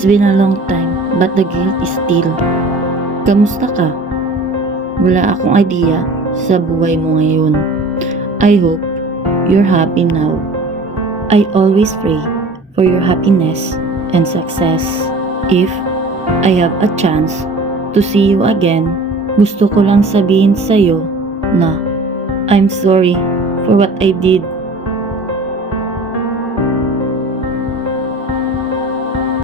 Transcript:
It's been a long time, but the guilt is still. Kamusta ka? Wala akong idea sa buhay mo ngayon. I hope you're happy now. I always pray for your happiness and success. If I have a chance to see you again, gusto ko lang sabihin sa'yo na I'm sorry for what I did.